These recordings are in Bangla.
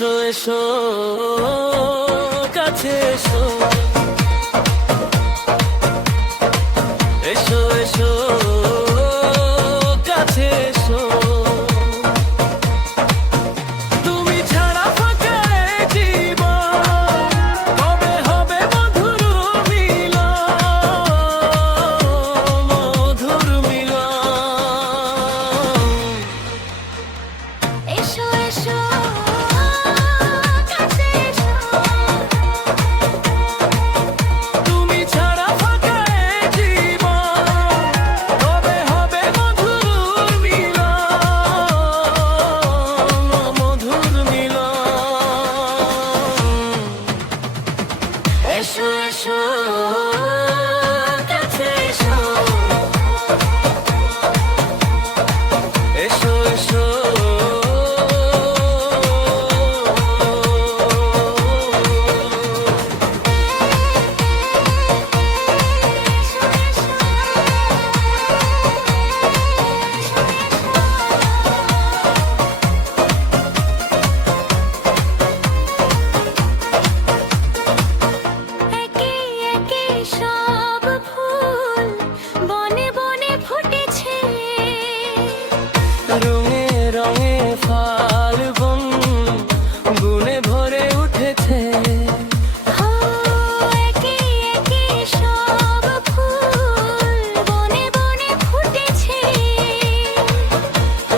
এসো এসো কাছে এসো, এসো এসো কাছে এসো। তুমি ছাড়া ফাঁকা এ জীবন, কবে হবে মধুর মিলন, মধুর মিলন। এসো এসো এসো এসো কাছে এসো, এসো এসো একে একে সব ফুল বনে বনে ফুটেছে, রঙে রঙে ফাল্গুন গুণে ভরে উঠেছে। একে একে সব ফুল বনে বনে ফুটেছে,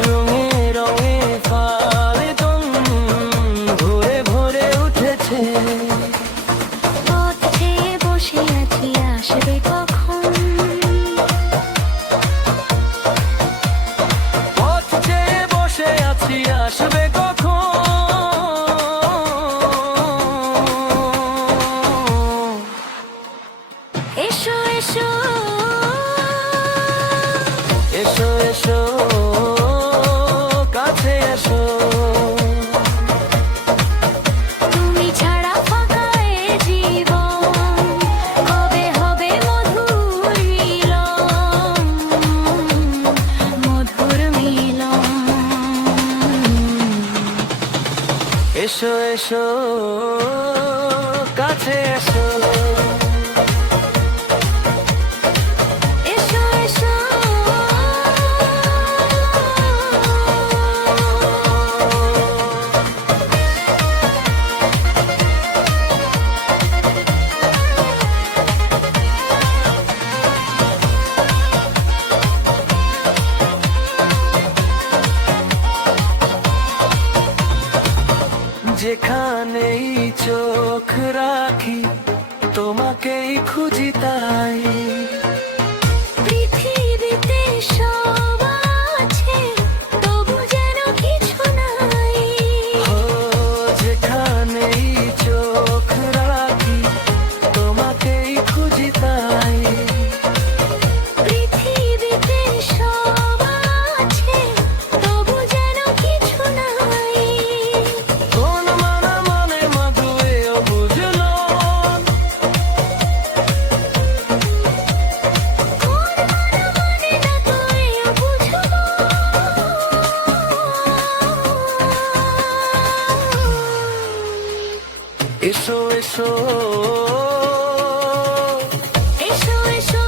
রঙে রঙে ফাল্গুন ভরে ভরে উঠেছে। পথ চেয়ে বসে আছি আসবে কখন, পথ চেয়ে বসে আছি আসবে কখন। এসো এসো এসো এসো কাছে এসো, তুমি ছাড়া ফাঁকা এ জীবন, কবে হবে মধুর মিলন, মধুর মিলন। এসো এসো কাছে এসো, এসো এসো যেখানেই চোখ রাখি তোমাকেই খুঁজি তাই। পৃথিবীতে সব আছে তবু যেন কিছু নাই, ও যেখানেই চোখ রাখি তোমাকেই খুঁজি তাই। পৃথিবীতে সব আছে তবু যেন কিছু নাই, কোন মানা মানে মাধুয়েও বুঝলো, কোন মানে না তুইও বুঝবো। এসো এসো এসো এসো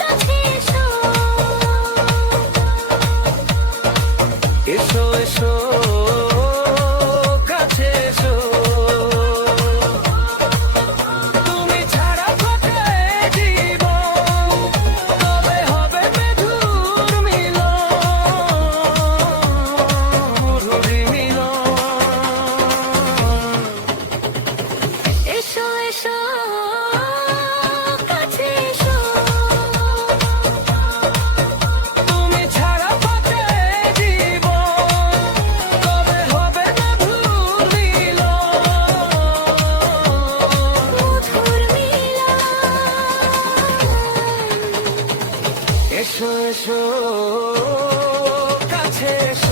কাছে এসো, এসো এসো কাছে এসো। তুমি ছাড়া ফাঁকা এ জীবন, কবে হবে মধুর মিলন, মধুর মিলন। এসো এসো কাছে এসো, তুমি ছাড়া ফাঁকা এ জীবন, কবে হবে মধুর মিলন, মধুর মিলন। এসো এসো কাছে এসো।